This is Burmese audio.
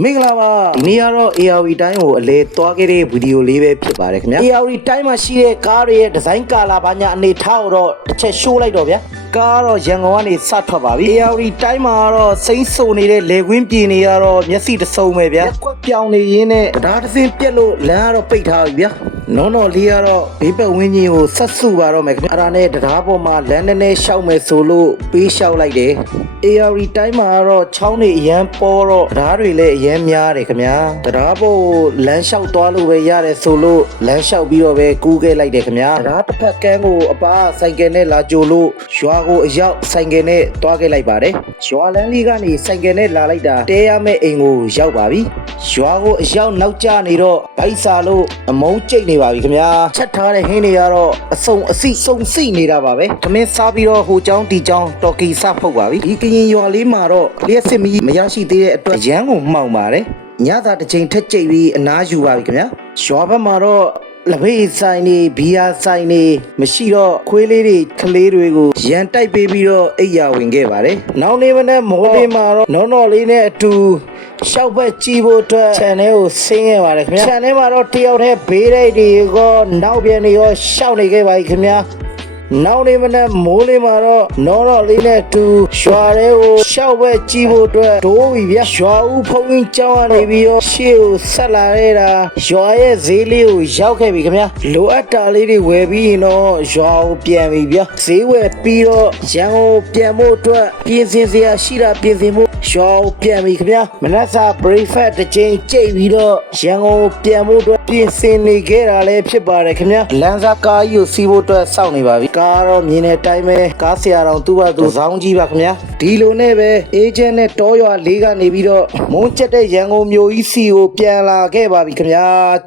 မင်္ဂလာပါဒီနေ့ကတော့ ARV တိုင်းကိုအလဲသွားခဲ့တဲ့ဗီဒီယိုလေးပဲဖြစ်ပါတယ်ခင်ဗျာ ARV တိုင်းမှာရှိတဲ့ကားတွေရဲ့ဒီဇိုင်းကာလာဘာညာအနေထားကိုတော့တစ်ချက်ရှိုးလိုက်တော့ဗျာကားကတော့ရန်ကုန်ကနေစထွက်ပါပြီ ARV တိုင်းမှာတော့စိမ့်ဆုံနေတဲ့လေကွင်းပြည်နေရတော့မျက်စိတစုံပဲဗျာကွက်ပြောင်နေရင်းနဲ့တရားတစ်စင်းပြက်လို့လမ်းကတော့ပိတ်ထားပြီဗျာနော်လေးကတော့ဘေးပတ်ဝန်းကျင်ကိုဆက်စုပါတော့မယ်ခင်ဗျာအဲ့ဒါနဲ့တရားပေါ်မှာလမ်းနဲ့ရှောက်မယ်ဆိုလို့ပေးလျှောက်လိုက်တယ် ARV တိုင်းမှာတော့ချောင်းတွေအရန်ပေါ်တော့တရားတွေလည်းအရန်များတယ်ခင်ဗျာတရားပေါ်လမ်းလျှောက်သွားလို့ပဲရတယ်ဆိုလို့လမ်းလျှောက်ပြီးတော့ပဲကူးခဲ့လိုက်တယ်ခင်ဗျာတရားတစ်ဖက်ကန်းကိုအပါဆိုင်ကယ်နဲ့လာကြိုလို့ရွာကိုအရောက်ဆိုင်ကယ်နဲ့သွားခဲ့လိုက်ပါတယ်ရွာလမ်းလေးကနေဆိုင်ကယ်နဲ့လာလိုက်တာတဲရမယ့်အိမ်ကိုရောက်ပါပြီရွာကိုအရောက်နောက်ကျနေတော့ဗိုက်စာလို့အမုန်းကျိတ်နေပါပြီခင်ဗျာချက်ထားတဲ့ဟင်းတွေကတော့အစုံအစိစုံစိနေတာပါပဲသမင်းစားပြီးတော့ဟိုချောင်းတီချောင်းတော်ကီစဖုတ်ပါပြီဒီကရင်ရွာလေးမှာတော့လျှက်စစ်မီးမရရှိသေးတဲ့အတွက်ရန်ကိုမှောင်ပါတယ်ညသာတစ်ချိန်ထက်ကြိတ်ပြီးအနားယူပါပြီခင်ဗျာရွာဘက်မှာတော့လဘေးဆိုင်နေဘီယာဆိုင်နေမရှိတော့ခွေးလေးတွေကလေးတွေကိုရန်တိုက်ပေးပြီးတော့အိပ်ယာဝင်ခဲ့ပါတယ်နောက်နေ့မနေ့မိုးလေးမှာတော့နော်လေးနဲ့အတူရှောက်ဘက်ကြည့်ဖို့အတွက် channel ကိုဆင်းခဲ့ပါတယ်ခင်ဗျာ channel မှာတော့တယောက်တည်းဘေးရိုက်တွေကနောက်ပြန်နေရောရှောက်နေခဲ့ပါပြီခင်ဗျာနောက်နေ့မနေ့မိုးလေးမှာတော့နော်လေးနဲ့တူရွာတွေကိုရှောက်ဘက်ကြည့်ဖို့အတွက်ဒိုးပြီဗျာရွာဦးဖုံးကြီးကျောင်းကနေပြီးတော့ရှေ့ကိုဆက်လာခဲ့တာရွာရဲ့ဈေးလေးကိုရောက်ခဲ့ပြီခင်ဗျာလိုအပ်တာလေးတွေဝယ်ပြီးရင်တော့ရွာကိုပြန်ပြီဗျာဈေးဝယ်ပြီးတော့ရန်ကိုပြန်ဖို့အတွက်ပြင်ဆင်စရာရှိတာပြင်ဆင်ဖို့ရွာကိုပြန်ပြီခင်ဗျာမနက်စာ breakfast တစ်ချိန်ကြိတ်ပြီးတော့ရန်ကိုပြန်ဖို့အတွက်ပြင်ဆင်နေခဲ့တာလည်းဖြစ်ပါတယ်ခင်ဗျာလမ်းစာကားကြီးကိုစီးဖို့အတွက်စောင့်နေပါပြီကားတော့မြင်တဲ့အတိုင်းပဲကားဆရာတော်သူ့ဘာသူဇောင်းကြီးပါခင်ဗျာဒီလိုနဲ့ပဲအေဂျင့်နဲ့တောရွာလေးကနေပြီးတော့မုန်းချက်တဲ့ရန်ကုန်မြို့ကြီးစီကိုပြန်လာခဲ့ပါပြီခင်ဗျာ